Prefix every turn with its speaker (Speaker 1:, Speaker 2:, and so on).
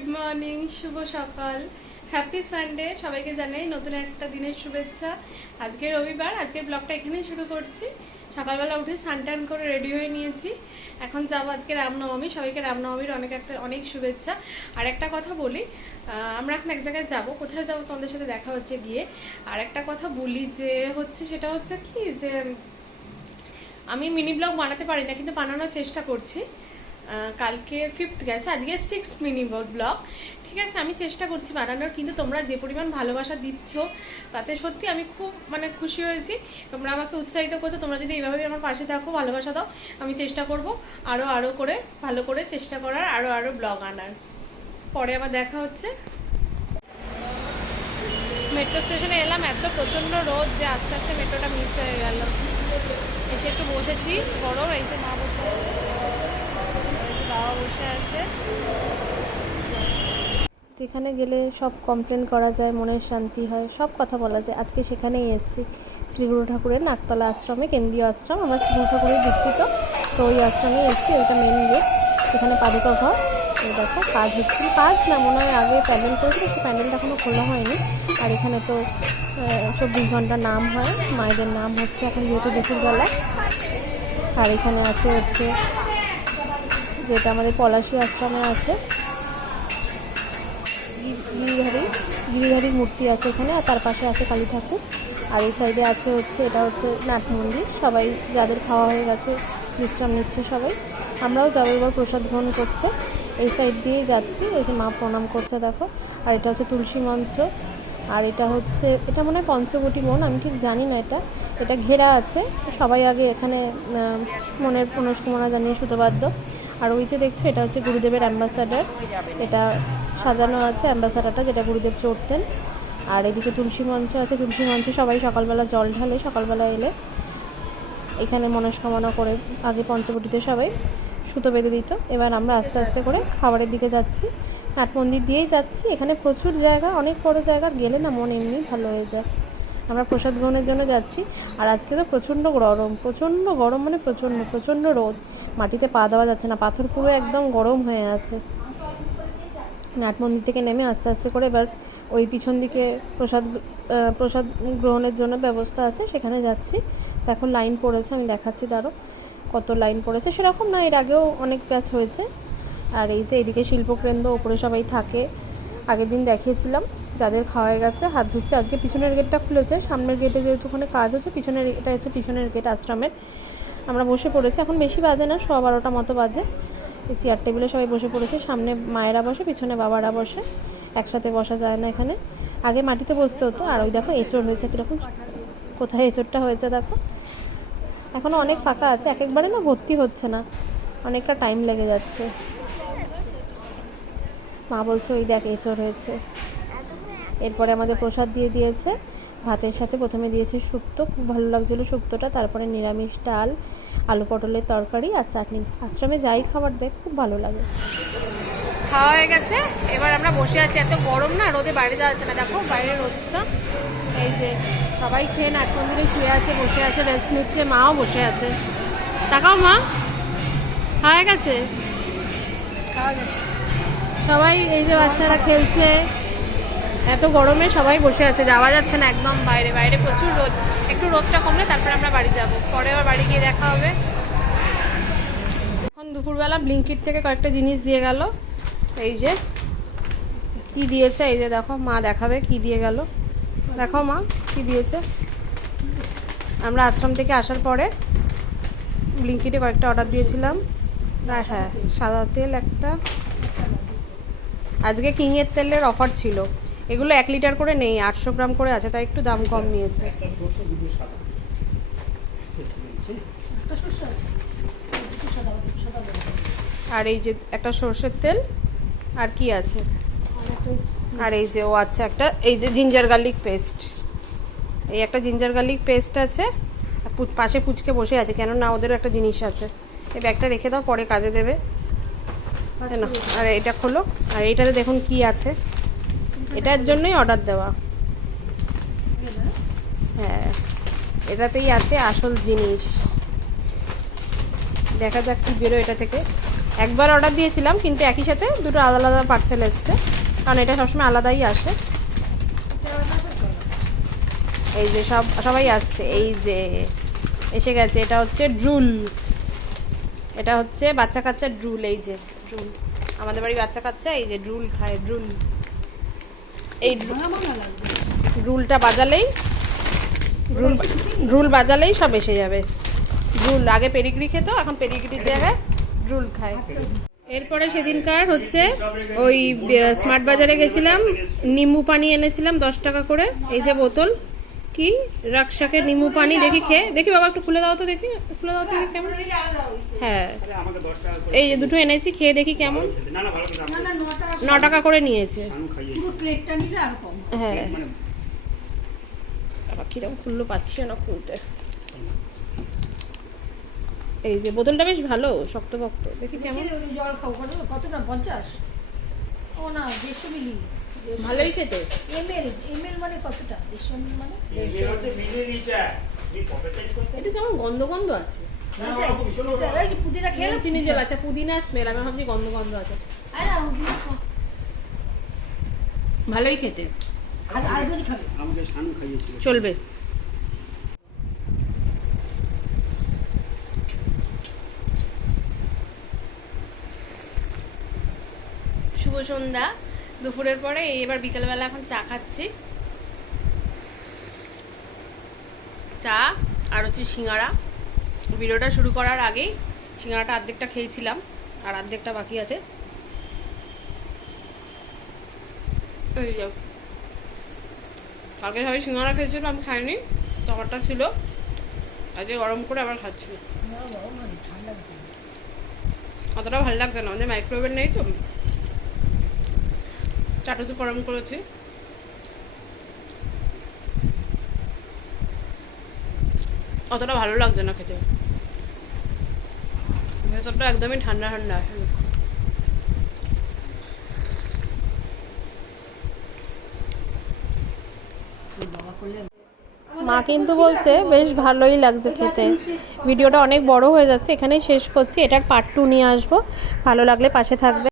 Speaker 1: Good morning শুভ সকাল। Happy Sunday সবাইকে জানাই নতুন একটা দিনের শুভেচ্ছা। আজকে রবিবার, আজকের ব্লগটা এখানেই শুরু করছি। সকালবেলা উঠে স্নান করে রেডি হয়ে নিয়েছি। এখন যাব আজকে রামনবমী, সবাইকে রামনবমীর অনেক একটা, অনেক শুভেচ্ছা। আর একটা কথা বলি আমরা এখন এক জায়গায় যাব, কোথায় যাব তোমাদের সাথে দেখা হচ্ছে গিয়ে। আর একটা কথা বলি যে হচ্ছে সেটা হচ্ছে কি যে, আমি মিনি ব্লগ বানাতে পারি না, কিন্তু বানানোর চেষ্টা করছি। কালকে ফিফথ গেছে, আজকে সিক্স মিনি ব্লগ ঠিক আছে, আমি চেষ্টা করছি বানানোর, কিন্তু তোমরা যে পরিমাণ ভালোবাসা দিচ্ছ, তাতে সত্যি আমি খুব মানে খুশি হয়েছি। তোমরা আমাকে উৎসাহিত করছ, তোমরা যদি এইভাবে আমার পাশে থাকো, ভালোবাসা দাও, আমি চেষ্টা করব আরও আরও করে, ভালো করে চেষ্টা করার আরও আরও ব্লগ আনার। পরে আবার দেখা হচ্ছে। মেট্রো স্টেশনে এলাম, এত প্রচণ্ড রোদ যে আস্তে আস্তে মেট্রোটা মিস হয়ে গেল। এসে একটু বসেছি, গরম যে মা বসে বাবা বসে আছে।
Speaker 2: যেখানে গেলে সব কমপ্লেন করা যায়, মনের শান্তি হয়, সব কথা বলা যায়। আজকে সেখানেই এসেছি। শ্রীগুরু ঠাকুরের নাকতলা আশ্রমে, কেন্দ্রীয় আশ্রম। আমরা শ্রীগুরু ঠাকুরের দীক্ষিত তো ওই আশ্রমে এসেছি, ওইটা মেন গেট সেখানে পাদুকা ঘর। এই দেখো, কাজ হচ্ছিল কাজ না, মনে হয় আগে প্যান্ডেল করেছিল, কিন্তু প্যান্ডেলটা এখনও খোলা হয়নি। আর এখানে তো চব্বিশ ঘণ্টা নাম হয়। মায়েদের নাম হচ্ছে এখন যেহেতু দুপুরবেলা। আর এখানে আছে হচ্ছে যেটা আমাদের পলাশী আশ্রমে আছে। গিরিধারী, গিরিধারীর মূর্তি আছে এখানে, আর তার পাশে আছে কালী ঠাকুর। আর এই সাইডে আছে হচ্ছে, এটা হচ্ছে নাট মন্দির। সবাই যাদের খাওয়া হয়ে গেছে, বিশ্রাম নিচ্ছে সবাই। আমরাও যাব এবার প্রসাদ গ্রহণ করতে। এই সাইড দিয়েই যাচ্ছি। এই যে মা প্রণাম করছে, দেখো। আর এটা হচ্ছে তুলসী মঞ্চ। আর এটা হচ্ছে, এটা মনে হয় পঞ্চবটি বন আমি ঠিক জানি না এটা। এটা ঘেরা আছে। সবাই আগে এখানে মনের পুনষ্কমনা জানিয়ে সুতোবাদ্য আর ওই যে দেখছ, এটা হচ্ছে গুরুদেবের অ্যাম্বাসাডার এটা সাজানো আছে অ্যাম্বাসাডারটা যেটা গুরুদেব চড়তেন। আর এদিকে তুলসী মঞ্চ আছে, তুলসী মঞ্চে সবাই সকালবেলা জল ঢালে, সকালবেলা এলে এখানে মনস্কামনা করে আগে পঞ্চবটিতে সবাই সুতো বেঁধে দিত। এবার আমরা আস্তে আস্তে করে খাবারের দিকে যাচ্ছি। নাট মন্দির দিয়েই যাচ্ছি। এখানে প্রচুর জায়গা, অনেক বড় জায়গা, গেলে না মন এমনি ভালো হয়ে যায়। আমরা প্রসাদ গ্রহণের জন্য যাচ্ছি। আর আজকে তো প্রচণ্ড গরম প্রচণ্ড গরম মানে প্রচণ্ড প্রচণ্ড রোদ। মাটিতে পা দেওয়া যাচ্ছে না, পাথর পুরো একদম গরম হয়ে আছে। নাট মন্দির থেকে নেমে আস্তে আস্তে করে এবার ওই পিছন দিকে প্রসাদ প্রসাদ গ্রহণের জন্য ব্যবস্থা আছে, সেখানে যাচ্ছি। দেখো লাইন পড়েছে, আমি দেখাচ্ছি দাঁড়ো কত লাইন পড়েছে। সেরকম না, এর আগেও অনেক ব্যাচ হয়েছে। আর এই যে এদিকে শিল্পকেন্দ্র, ওপরে সবাই থাকে। আগের দিন দেখিয়েছিলাম। যাদের খাওয়া গেছে, হাত ধুচ্ছে। আজকে পিছনের গেটটা খুলেছে, সামনের গেটে যেহেতু ওখানে কাজ হচ্ছে পিছনের, এটা হচ্ছে পিছনের গেট আশ্রমের। আমরা বসে পড়েছি, এখন বেশি বাজে না, সোয়া বারোটা মতো বাজে। এই চেয়ার টেবিলে সবাই বসে পড়েছে, সামনে মায়েরা বসে, পিছনে বাবারা বসে, একসাথে বসা যায় না এখানে। আগে মাটিতে বসতে হতো, আর ওই দেখো এঁচড় হয়েছে কীরকম, কোথায় এঁচড়টা হয়েছে দেখো। এখনও অনেক ফাঁকা আছে, এক একবারে না ভর্তি হচ্ছে না, অনেকটা টাইম লেগে যাচ্ছে। মা বলছে, ওই দেখ এঁচড় হয়েছে। এরপরে আমাদের প্রসাদ দিয়ে দিয়েছে। ভাতের সাথে প্রথমে দিয়েছে শুক্তো খুব ভালো লাগছিল শুক্তোটা তারপরে নিরামিষ ডাল, আলু পটলের তরকারি আর চাটনি। আশ্রমে যাই খাবার দেয় খুব ভালো লাগে।
Speaker 1: খাওয়া হয়ে গেছে। এবার আমরা বসে আছি। এত গরম না, রোদে বাইরে যাওয়া যাচ্ছে না। দেখো বাইরে রোদটা। এই যে সবাই খেয়ে নাট মন্দিরে শুয়ে আছে, বসে আছে রেস্ট নিচ্ছে, মাও বসে আছে। টাকাও মা হয়ে গেছে। সবাই এই যে বাচ্চারা খেলছে। এত গরমে সবাই বসে আছে, যাওয়া যাচ্ছে না একদম বাইরে বাইরে প্রচুর রোদ। একটু রোদটা কমলে তারপরে আমরা বাড়ি যাব। পরে আবার বাড়ি গিয়ে দেখা হবে। এখন দুপুরবেলা ব্লিঙ্কিট থেকে কয়েকটা জিনিস দিয়ে গেল। এই যে, কি দিয়েছে? এই যে দেখো, মা দেখাবে কি দিয়ে গেল। দেখো মা, কি দিয়েছে? আমরা আশ্রম থেকে আসার পরে ব্লিঙ্কিটে কয়েকটা অর্ডার দিয়েছিলাম। হ্যাঁ সাদা তেল একটা। আজকে কিংয়ের তেলের অফার ছিল। এগুলো এক লিটার করে নেই আটশো গ্রাম করে আছে তাই একটু দাম কম নিয়েছে। আর এই যে একটা সর্ষের তেল আর কি আছে? আর এই যে ও আচ্ছা একটা এই যে জিঞ্জার গার্লিক পেস্ট এই একটা জিঞ্জার গার্লিক পেস্ট আছে পাশে পুচকে বসে আছে কেন না ওদেরও একটা জিনিস আছে। এই ব্যাগটা রেখে দাও পরে কাজে দেবে। না আর এটা খোলো আর এইটাতে দেখুন কি আছে। এটার জন্যই অর্ডার দেওয়া। হ্যাঁ এটাতেই আছে আসল জিনিস। দেখা যাক কি বেরো এটা থেকে।
Speaker 2: একবার অর্ডার দিয়েছিলাম, কিন্তু একই সাথে দুটো আলাদা আলাদা পার্সেল এসছে। কারণ এটা সবসময় আলাদাই আসে। এই যে সব, সবাই আসছে, এই যে এসে গেছে। এটা হচ্ছে ড্রুল এটা হচ্ছে বাচ্চা কাচ্চা ড্রুল এই যে ড্রুল আমাদের বাড়ি বাচ্চা কাচ্চা, এই যে ড্রুল খায় ড্রুল এই রুলটা বাজালেই রুল ড্রুল বাজালেই সব এসে যাবে। রুল আগে পেরিগ্রি খেত এখন পেরিগ্রির জায়গায় ড্রুল খায়। এরপরে সেদিনকার হচ্ছে ওই স্মার্ট বাজারে গেছিলাম নিম্বু পানি এনেছিলাম দশ টাকা করে এই যে বোতল। কি? রাকশাকের নিম্বু পানি দেখি খেয়ে দেখি বাবা একটু খুলে দাও তো দেখি খুলে দাও তো দেখি কেমন। হ্যাঁ। এই যে দুটো এনেছি খেয়ে দেখি কেমন।
Speaker 3: না
Speaker 2: টাকা করে নিয়েছে।
Speaker 4: প্লেটটা নিলে আর কম।
Speaker 2: হ্যাঁ।
Speaker 3: মানে
Speaker 2: কীরকম খুললো পাচ্ছি না খুলতে। এই যে বোতলটা বেশ ভালো শক্ত পক্ত দেখি কেমন।
Speaker 4: জল খাব কত কতটা? পঞ্চাশ? ও না দেড়শো মিলি।
Speaker 2: ভালোই খেতে।
Speaker 4: এমএল এমএল মানে কতটা? দেড়শো মানে?
Speaker 2: একটু কেমন গন্ধ গন্ধ আছে।
Speaker 3: না,
Speaker 4: পুদিনা খেলে?
Speaker 2: চিনি জল আছে পুদিনা স্মেল আমি ভাবছি গন্ধ গন্ধ আছে।
Speaker 4: আরে
Speaker 2: ভালোই খেতে। চলবে। শুভ সন্ধ্যা। দুপুরের পরে এবার বিকেলবেলা এখন চা খাচ্ছি। চা আর হচ্ছে সিঙ্গারা। ভিডিওটা শুরু করার আগেই সিঙ্গারাটা অর্ধেকটা খেয়েছিলাম আর অর্ধেকটা বাকি আছে। এই যাও কালকে সবাই সিঙ্গারা খেয়েছিল, আমি খাইনি, তরকারটা ছিল। আজকে গরম করে আবার খাচ্ছি। অতটা ভালো লাগছে না? আমাদের মাইক্রোওভেন নেই তো। চাটু তো গরম করেছি। অতটা ভালো লাগছে না খেতে? ভেতরটা একদমই ঠান্ডা ঠান্ডা। মা কিন্তু বলছে, বেশ ভালোই লাগছে খেতে। ভিডিওটা অনেক বড় হয়ে যাচ্ছে, এখানেই শেষ করছি। এটার পার্ট টু নিয়ে আসব। ভালো লাগলে পাশে থাকবে।